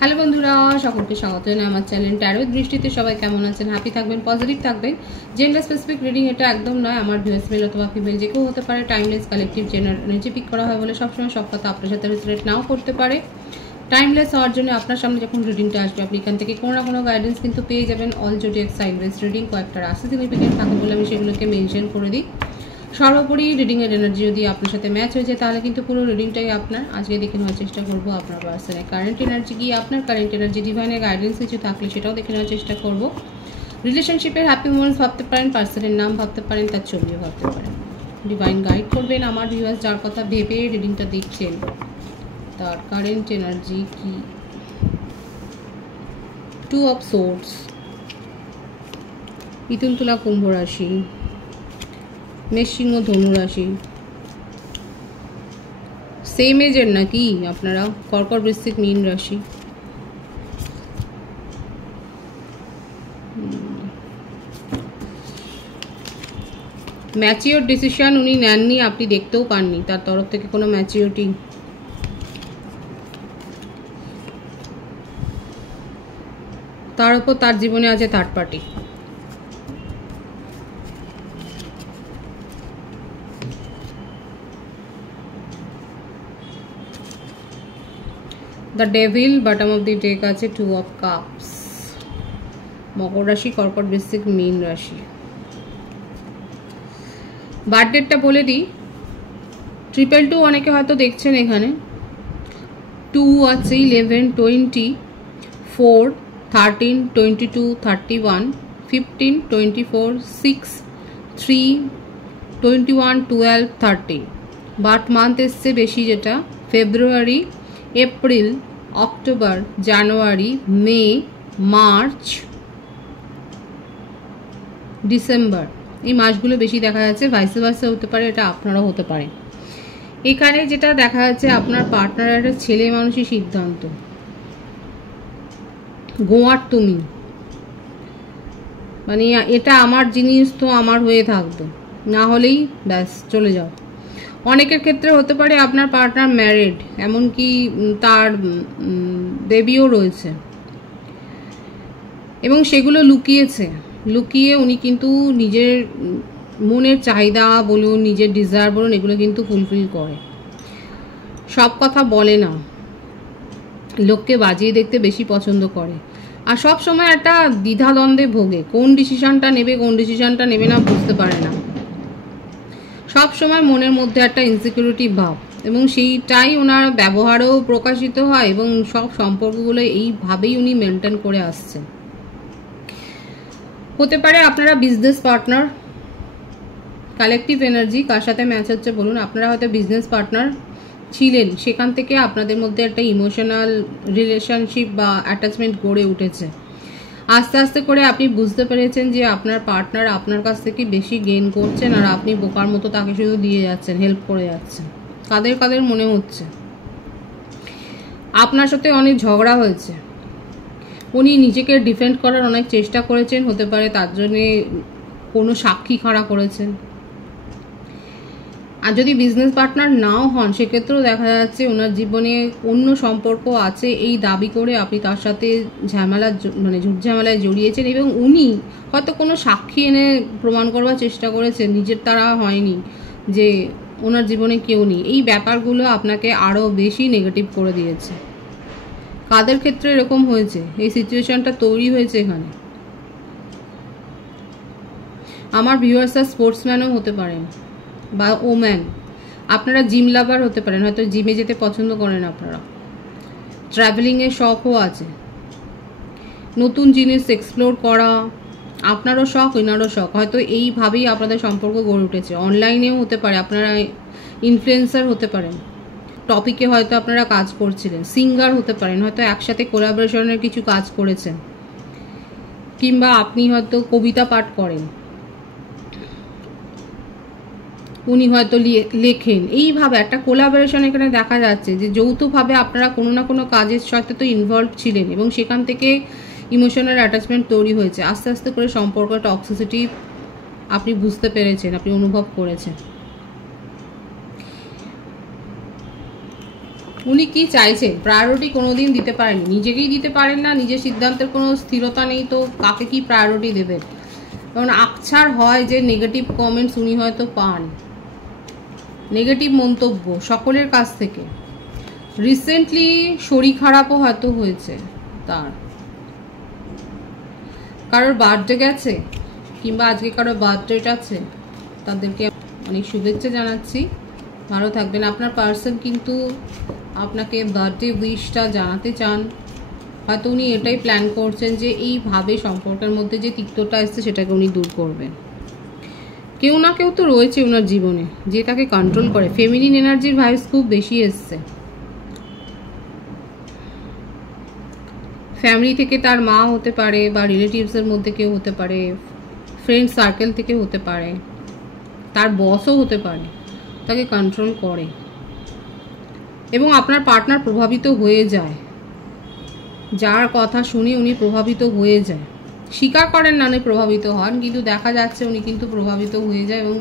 Hello বন্ধুরা, সকলকে স্বাগত জানাই আমার চ্যানেল ট্যারো দৃষ্টিতে। সবাই কেমন আছেন? হ্যাপি থাকবেন, পজিটিভ থাকবেন। জেন্ডার স্পেসিফিক রিডিং এটা একদম নয়। আমার ভিউয়ার্স মেল অথবা ফিমেল যে কেউ হতে পারে। টাইমলেস কালেকটিভ জেনার এনার্জি পিক করা হয় বলে সবসময় সব কথা আপনার সাথে রিলেট নাও করতে পারে। টাইমলেস হওয়ার জন্য আপনার সামনে যখন রিডিংটা আসবে আপনি এখান থেকে কোনো না কোনো গাইডেন্স কিন্তু পেয়ে যাবেন। All zodiac sign wise reading কয়েকটা রাশি সিগনিফিকেন্ট থাকে বলে আমি সেগুলোকে মেনশন করে দিই। সর্বোপরি রিডিংয়ের এনার্জি যদি আপনার সাথে ম্যাচ হয়ে যায় তাহলে কিন্তু পুরো রিডিংটাই আপনার। আজকে দেখে নেওয়ার চেষ্টা করবো আপনার পার্সনের কারেন্ট এনার্জি কি, আপনার কারেন্ট এনার্জি ডিভাইনের গাইডেন্স কিছু থাকলে সেটাও দেখে নেওয়ার চেষ্টা করবো। রিলেশনশিপের হ্যাপি মোমেন্টস ভাবতে পারেন, পার্সনের নাম ভাবতে পারেন, তার ছবিও ভাবতে পারেন। ডিভাইন গাইড করবেন আমার ভিউয়ার্স যার কথা ভেবে রিডিংটা দেখছেন, তার কারেন্ট এনার্জি কি। 2 অফ সোর্ডস, মিথুন তুলা কুম্ভ রাশি, মেষ সিংহ ধনু রাশি। সেম এজের নাকি আপনারা? কর্কট বৃশ্চিক মীন রাশি। ম্যাচিওর ডিসিশন উনি নেননি, আপনি দেখতেও পাননি তার তরফ থেকে কোনো ম্যাচিওরিটি। তার উপর তার জীবনে আছে third party. The devil, bottom of the day আছে 2 অফ কাপস। মকর রাশি, কর্কট বৃশ্চিক মীন রাশি। বার্থডেটটা বলে দিই, 222 অনেকে হয়তো দেখছেন এখানে। 2 আছে, 11, 20, 4, 13, 22, 31, 15, 24, 6, 3, 21, 12, 30। বার্থ মান্থ এসছে বেশি, যেটা ফেব্রুয়ারি, এপ্রিল, অক্টোবর, জানুয়ারি, মে, মার্চ, ডিসেম্বর। এই মাসগুলো বেশি দেখা যাচ্ছে। ভাইস ভার্সা হতে পারে, এটা আপনারাও হতে পারে। এখানে যেটা দেখা যাচ্ছে আপনার পার্টনার একটা ছেলে মানুষই সিদ্ধান্ত, গোয়ার তুমি, মানে এটা আমার জিনিস তো আমার হয়ে থাকবে, না হলেই ব্যাস চলে যাও। অনেকের ক্ষেত্রে হতে পারে আপনার পার্টনার ম্যারিড, এমনকি তার বেবিও রয়েছে এবং সেগুলো লুকিয়ে উনি কিন্তু নিজের মনের চাহিদা বলুন, নিজের ডিজায়ার বলুন, এগুলো কিন্তু ফুলফিল করে। সব কথা বলে না, লোককে বাজিয়ে দেখতে বেশি পছন্দ করে, আর সব সময় একটা দ্বিধাদ্বন্দ্বে ভোগে, কোন ডিসিশনটা নেবে না বুঝতে পারে না। সব সময় মনের মধ্যে একটা ইনসিকিউরিটি ভাব, এবং সেইটাই ওনার ব্যবহারেও প্রকাশিত হয়, এবং সব সম্পর্কগুলো এইভাবেই উনি মেনটেন করে আসছেন। হতে পারে আপনারা বিজনেস পার্টনার। কালেকটিভ এনার্জি কার সাথে ম্যাচ হচ্ছে বলুন? আপনারা হয়তো বিজনেস পার্টনার ছিলেন, সেখান থেকে আপনাদের মধ্যে একটা ইমোশনাল রিলেশনশিপ বা অ্যাটাচমেন্ট গড়ে উঠেছে। আস্তে আস্তে করে আপনি বুঝতে পেরেছেন যে আপনার পার্টনার আপনার কাছ থেকে বেশি গেইন করছেন, আর আপনি বোকার মতো তাকে শুধু দিয়ে যাচ্ছেন, হেল্প করে যাচ্ছেন। কাদের মনে হচ্ছে আপনার সাথে অনেক ঝগড়া হয়েছে, উনি নিজেকে ডিফেন্ড করার অনেক চেষ্টা করেছেন, হতে পারে তার জন্যে কোনো সাক্ষী খাড়া করেছেন। আর যদি বিজনেস পার্টনার নাও হন, সেক্ষেত্রেও দেখা যাচ্ছে ওনার জীবনে অন্য সম্পর্ক আছে এই দাবি করে আপনি তার সাথে ঝুট ঝামেলায় জড়িয়েছেন, এবং উনি হয়তো কোনো সাক্ষী এনে প্রমাণ করবার চেষ্টা করেছেন, নিজের দ্বারা হয়নি, যে ওনার জীবনে কেউ নেই। এই ব্যাপারগুলো আপনাকে আরও বেশি নেগেটিভ করে দিয়েছে। কাদের ক্ষেত্রে এরকম হয়েছে, এই সিচুয়েশনটা তৈরি হয়েছে এখানে? আমার ভিউয়ার্সরা স্পোর্টসম্যানও হতে পারেন বা ওম্যান। আপনারা জিম লাভার হতে পারেন, হয়তো জিমে যেতে পছন্দ করেন আপনারা। ট্রাভেলিংয়ের শখও আছে, নতুন জিনিস এক্সপ্লোর করা আপনারও শখ, এনারও শখ। হয়তো এইভাবেই আপনাদের সম্পর্ক গড়ে উঠেছে। অনলাইনেও হতে পারে, আপনারা ইনফ্লুয়েন্সার হতে পারেন, টপিকে হয়তো আপনারা কাজ করছিলেন। সিঙ্গার হতে পারেন, হয়তো একসাথে কোলাবোরেশনের কিছু কাজ করেছেন, কিংবা আপনি হয়তো কবিতা পাঠ করেন, উনি হয়তো লেখেন। এইভাবে একটা কোলাবোরেশন এখানে দেখা যাচ্ছে, যে যৌথভাবে আপনারা কোনো না কোনো কাজের সাথে তো ইনভলভ ছিলেন, এবং সেখান থেকে ইমোশনাল অ্যাটাচমেন্ট তৈরি হয়েছে। আস্তে আস্তে করে সম্পর্ক টক্সিসিটি আপনি বুঝতে পেরেছেন, আপনি অনুভব করেছেন। উনি কি চাইছেন, প্রায়োরিটি কোনোদিন দিতে পারেন, নিজেকেই দিতে পারেন না, নিজের সিদ্ধান্তের কোনো স্থিরতা নেই, তো কাকে কি প্রায়োরিটি দেবেন? কারণ আকছার হয় যে নেগেটিভ কমেন্টস উনি হয়তো পান, নেগেটিভ মন্তব্য সকলের কাছ থেকে। রিসেন্টলি শরীর খারাপও হয়তো হয়েছে তার, কারোর বার্থডে গেছে কিংবা আজকে কারোর বার্থডেট আছে, তাদেরকে অনেক শুভেচ্ছা জানাচ্ছি, ভালো থাকবেন। আপনার পার্সন কিন্তু আপনাকে বার্থডে উইশটা জানাতে চান, হয়তো উনি এটাই প্ল্যান করছেন যে এইভাবে সম্পর্কের মধ্যে যে তিক্ততা এসছে সেটাকে উনি দূর করবেন। কেউ না কেউ তো রয়েছে ওনার জীবনে যে তাকে কন্ট্রোল করে, ফেমিনিন এনার্জির ভাইবস খুব বেশি এসছে। ফ্যামিলি থেকে তার মা হতে পারে, বা রিলেটিভসের মধ্যে কেউ হতে পারে, ফ্রেন্ড সার্কেল থেকে হতে পারে, তার বসও হতে পারে, তাকে কন্ট্রোল করে এবং আপনার পার্টনার প্রভাবিত হয়ে যায়, যার কথা শুনে উনি প্রভাবিত হয়ে যায়। স্বীকার করেন না উনি প্রভাবিত হন, কিন্তু দেখা যাচ্ছে উনি কিন্তু প্রভাবিত হয়ে যায় এবং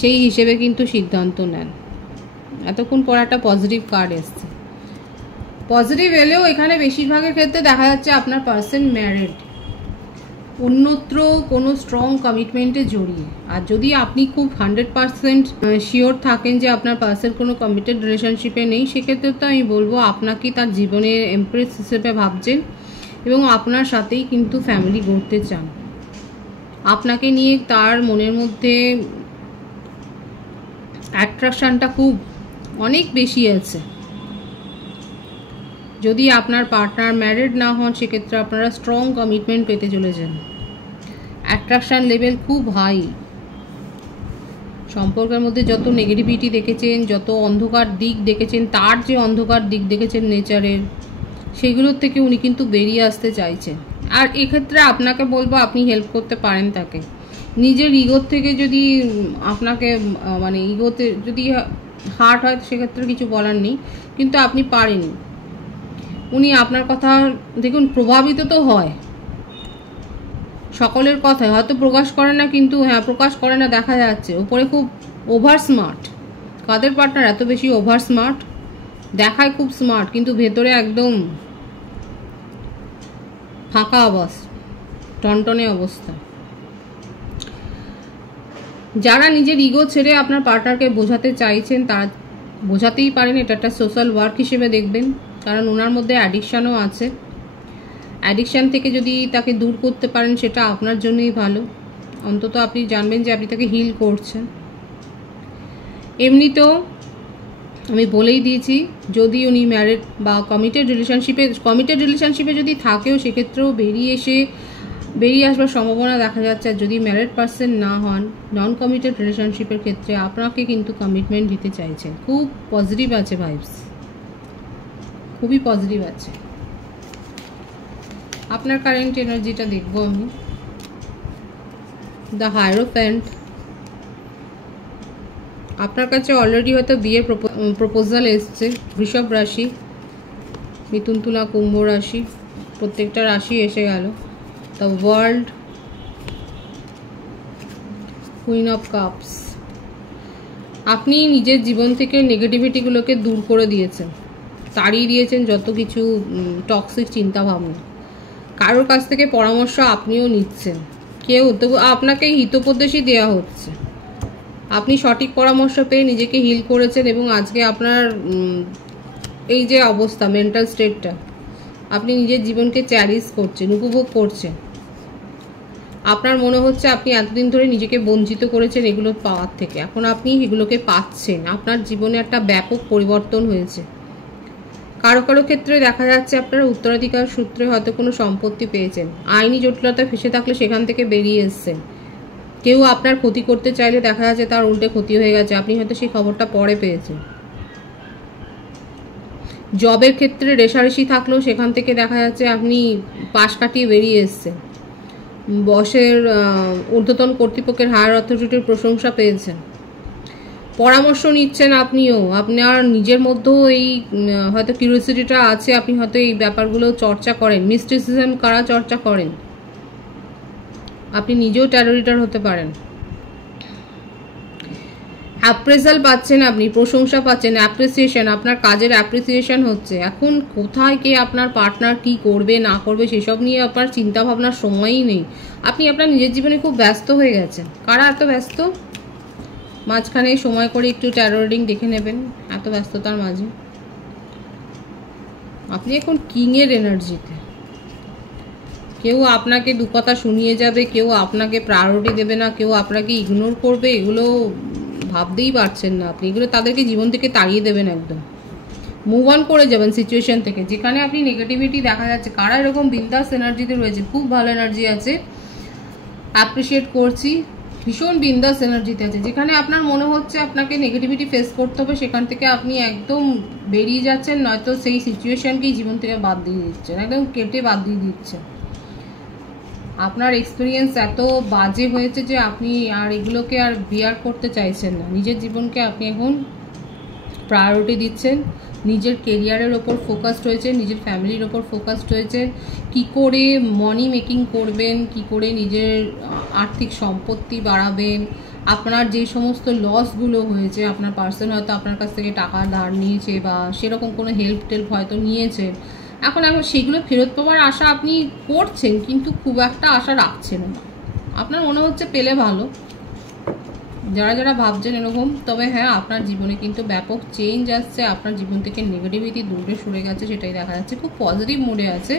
সেই হিসেবে কিন্তু সিদ্ধান্ত নেন। এতক্ষণ পর একটা পজিটিভ কার্ড এসছে, পজিটিভ এলেও এখানে বেশিরভাগের ক্ষেত্রে দেখা যাচ্ছে আপনার পার্সন ম্যারিড, অন্যত্র কোনো স্ট্রং কমিটমেন্টে জড়িয়ে। আর যদি আপনি খুব 100% শিওর থাকেন যে আপনার পার্সন কোনো কমিটেড রিলেশনশিপে নেই, সেক্ষেত্রে তো আমি বলবো আপনাকে তার জীবনের এমপ্রেস হিসেবে ভাবছেন এবং আপনার সাথেই কিন্তু ফ্যামিলি গড়তে চান। আপনাকে নিয়ে তার মনের মধ্যে অ্যাট্রাকশনটা খুব অনেক বেশি আছে। যদি আপনার পার্টনার ম্যারিড না হন সেক্ষেত্রে আপনারা স্ট্রং কমিটমেন্ট পেতে চলেছেন। অ্যাট্রাকশন লেভেল খুব হাই। সম্পর্কের মধ্যে যত নেগেটিভিটি দেখেছেন, যত অন্ধকার দিক দেখেছেন, তার যে অন্ধকার দিক দেখেছেন নেচারের, সেগুলোর থেকে উনি কিন্তু বেরিয়ে আসতে চাইছেন। আর এক্ষেত্রে আপনাকে বলবো আপনি হেল্প করতে পারেন তাকে। নিজের ইগোর থেকে যদি আপনাকে মানে ইগোতে যদি হার্ট হয় সেক্ষেত্রে কিছু বলার নেই, কিন্তু আপনি পারেন। উনি আপনার কথা দেখুন প্রভাবিত তো হয় সকলের কথায়, হয়তো প্রকাশ করে না, কিন্তু হ্যাঁ প্রকাশ করে না দেখা যাচ্ছে। উপরে খুব ওভার স্মার্ট, কাদের পার্টনার এত বেশি ওভার স্মার্ট, দেখায় খুব স্মার্ট কিন্তু ভেতরে একদম ফাঁকা অবস্থা, টনটনে অবস্থা। যারা নিজের ইগো ছেড়ে আপনার পার্টনারকে বোঝাতে চাইছেন তারা বোঝাতেই পারেন, এটা একটা সোশ্যাল ওয়ার্ক হিসেবে দেখবেন, কারণ ওনার মধ্যে অ্যাডিকশানও আছে। অ্যাডিকশান থেকে যদি তাকে দূর করতে পারেন সেটা আপনার জন্যই ভালো, অন্তত আপনি জানবেন যে আপনি তাকে হিল করছেন। এমনিতেও আমি বলেই দিয়েছি, যদি উনি ম্যারিড বা কমিটেড রিলেশনশিপে যদি থাকেও সেক্ষেত্রেও বেরিয়ে আসবার সম্ভাবনা দেখা যাচ্ছে। আর যদি ম্যারিড পার্সন না হন, নন কমিটেড রিলেশনশিপের ক্ষেত্রে আপনাকে কিন্তু কমিটমেন্ট দিতে চাইছেন। খুব পজিটিভ আছে ভাইবস, খুবই পজিটিভ আছে। আপনার কারেন্ট এনার্জিটা দেখবো আমি। দ্য হায়েরোফ্যান্ট, আপনার কাছে অলরেডি হয়তো বিয়ের প্রপোজাল এসছে। বৃষভ রাশি, মিথুন, তুলা, কুম্ভ রাশি, প্রত্যেকটা রাশি এসে গেল। The world, queen of cups. আপনি নিজের জীবন থেকে নেগেটিভিটিগুলোকে দূর করে দিয়েছেন, তাড়িয়ে দিয়েছেন যত কিছু টক্সিক চিন্তাভাবনা। কারোর কাছ থেকে পরামর্শ আপনিও নিচ্ছেন, কেউ আপনাকে হিতোপদেশই দেওয়া হচ্ছে। আপনি সঠিক পরামর্শ পেয়ে নিজেকে হিল করেছেন এবং আজকে আপনার এই যে অবস্থা, মেন্টাল স্টেটটা, আপনি নিজের জীবনকে চ্যারিশ করছেন, উপভোগ করছেন। আপনার মনে হচ্ছে আপনি এতদিন ধরে নিজেকে বঞ্চিত করেছেন এগুলো পাওয়ার থেকে, এখন আপনি এগুলোকে পাচ্ছেন। আপনার জীবনে একটা ব্যাপক পরিবর্তন হয়েছে। কারো কারো ক্ষেত্রে দেখা যাচ্ছে আপনারা উত্তরাধিকার সূত্রে হয়তো কোনো সম্পত্তি পেয়েছেন, আইনি জটিলতায় ফেসে থাকলে সেখান থেকে বেরিয়ে এসছেন। কেউ আপনার ক্ষতি করতে চাইলে দেখা যাচ্ছে তার উল্টে ক্ষতি হয়ে গেছে, আপনি হয়তো সেই খবরটা পরে পেয়েছেন। জবের ক্ষেত্রে রেষারেষি থাকলেও সেখান থেকে দেখা যাচ্ছে আপনি পাশ কাটিয়ে বেরিয়ে এসছেন। বসের ঊর্ধ্বতন কর্তৃপক্ষের হায়ার অথরিটির প্রশংসা পেয়েছেন। পরামর্শ নিচ্ছেন আপনিও, আপনার নিজের মধ্যেও এই হয়তো কিউরিওসিটিটা আছে, আপনি হয়তো এই ব্যাপারগুলো চর্চা করেন, মিস্টিসিজম করা চর্চা করেন। আপনি নিজেও ট্যারো রিডার হতে পারেন। অ্যাপ্রেজাল পাচ্ছেন, আপনি প্রশংসা পাচ্ছেন, অ্যাপ্রিসিয়েশন, আপনার কাজের অ্যাপ্রিসিয়েশন হচ্ছে। এখন কোথায় কে আপনার পার্টনার কি করবে না করবে সেসব নিয়ে আপনার চিন্তা ভাবনার সময়ই নেই। আপনি আপনার নিজের জীবনে খুব ব্যস্ত হয়ে গেছেন। কারা এত ব্যস্ত? মাঝখানে সময় করে একটু ট্যারো রিডিং দেখে নেবেন। এত ব্যস্ততার মাঝে আপনি এখন কিংয়ের এনার্জিতে। কেউ আপনাকে দু কথা শুনিয়ে যাবে, কেউ আপনাকে প্রায়োরিটি দেবে না, কেউ আপনাকে ইগনোর করবে, এগুলো ভাবতেই পারছেন না আপনি। এগুলো তাদেরকে জীবন থেকে তাড়িয়ে দেবেন, একদম মুভ অন করে যাবেন সিচুয়েশন থেকে যেখানে আপনি নেগেটিভিটি দেখা যাচ্ছে। কারা এরকম বিন্দাস এনার্জিতে রয়েছে? খুব ভালো এনার্জি আছে, অ্যাপ্রিসিয়েট করছি। ভীষণ বিন্দাস এনার্জিতে আছে। যেখানে আপনার মনে হচ্ছে আপনাকে নেগেটিভিটি ফেস করতে হবে, সেখান থেকে আপনি একদম বেরিয়ে যাচ্ছেন, নয়তো সেই সিচুয়েশনকেই জীবন থেকে বাদ দিয়ে দিচ্ছেন, একদম কেটে বাদ দিয়ে দিচ্ছেন। আপনার এক্সপিরিয়েন্স এত বাজে হয়েছে যে আপনি আর এগুলোকে আর বিয়ার করতে চাইছেন না। নিজের জীবনকে আপনি এখন প্রায়োরিটি দিচ্ছেন, নিজের কেরিয়ারের ওপর ফোকাসড হয়েছে, নিজের ফ্যামিলির ওপর ফোকাসড হয়েছে। কি করে মানি মেকিং করবেন, কি করে নিজের আর্থিক সম্পত্তি বাড়াবেন, আপনার যে সমস্ত লসগুলো হয়েছে, আপনার পার্সন হয়তো আপনার কাছ থেকে টাকা ধার নিয়েছে বা সেরকম কোনো হেল্প টেল্প হয়তো নিয়েছে, এখন সেগুলো ফেরত পাওয়ার আশা আপনি করছেন, কিন্তু খুব একটা আশা রাখছেন না। আপনার মনে হচ্ছে পেলে ভালো, যারা যারা ভাবছেন এরকম। তবে হ্যাঁ, আপনার জীবনে কিন্তু ব্যাপক চেঞ্জ আসছে, আপনার জীবন থেকে নেগেটিভিটি দূরে সরে গেছে, সেটাই দেখা যাচ্ছে। খুব পজিটিভ মোডে আছে,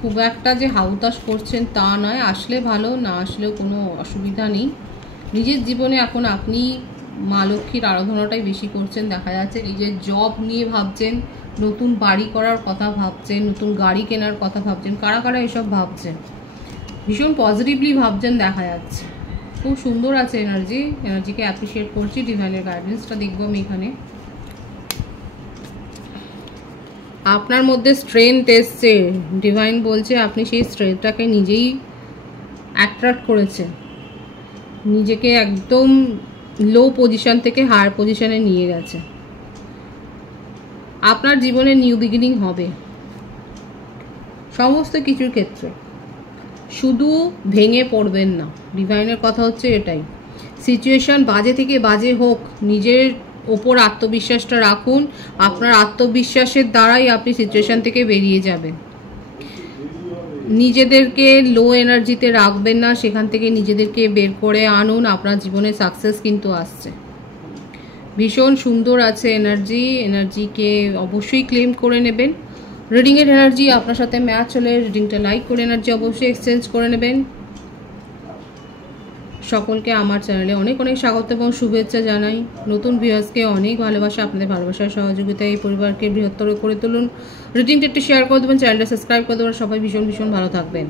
খুব একটা যে হাউতাশ করছেন তা নয়। আসলে ভালো, না আসলেও কোনো অসুবিধা নেই। নিজের জীবনে এখন আপনি মা লক্ষ্মীর আরাধনাটাই বেশি করছেন দেখা যাচ্ছে। নিজের জব নিয়ে ভাবছেন, নতুন বাড়ি করার কথা ভাবছেন, নতুন গাড়ি কেনার কথা ভাবছেন। কারা কারা এসব ভাবছেন? ভীষণ পজিটিভলি ভাবছেন দেখা যাচ্ছে। খুব সুন্দর আছে এনার্জি, এনার্জিকে অ্যাপ্রিসিয়েট করছি। ডিভাইনের গাইডেন্সটা দেখবো আমি এখানে। আপনার মধ্যে স্ট্রেংথ এসছে, ডিভাইন বলছে আপনি সেই স্ট্রেংথটাকে নিজেই অ্যাট্রাক্ট করেছেন, নিজেকে একদম লো পজিশন থেকে হায়ার পজিশনে নিয়ে গেছে। আপনার জীবনে নিউ বিগিনিং হবে সমস্ত কিছুর ক্ষেত্রে, শুধু ভেঙে পড়বেন না। ডিভাইনের কথা হচ্ছে এটাই। সিচুয়েশন বাজে থেকে বাজে হোক, নিজের ওপর আত্মবিশ্বাসটা রাখুন। আপনার আত্মবিশ্বাসের দ্বারাই আপনি সিচুয়েশন থেকে বেরিয়ে যাবেন। নিজেদেরকে লো এনার্জিতে রাখবেন না, সেখান থেকে নিজেদেরকে বের করে আনুন। আপনার জীবনে সাকসেস কিন্তু আসছে। ভীষণ সুন্দর আছে এনার্জি, এনার্জিকে অবশ্যই ক্লেম করে নেবেন। রিডিংয়ের এনার্জি আপনার সাথে ম্যাচ হলে রিডিংটা লাইক করে এনার্জি অবশ্যই এক্সচেঞ্জ করে নেবেন। সকলকে আমার চ্যানেলে অনেক অনেক স্বাগত এবং শুভেচ্ছা জানাই। নতুন ভিউয়ার্সকে অনেক ভালোবাসা, আপনাদের ভালোবাসার সহযোগিতায় এই পরিবারকে বৃহত্তর করে তুলুন। রিডিংটা একটু শেয়ার করে দেবেন, চ্যানেলটা সাবস্ক্রাইব করে দেবেন। সবাই ভীষণ ভীষণ ভালো থাকবেন।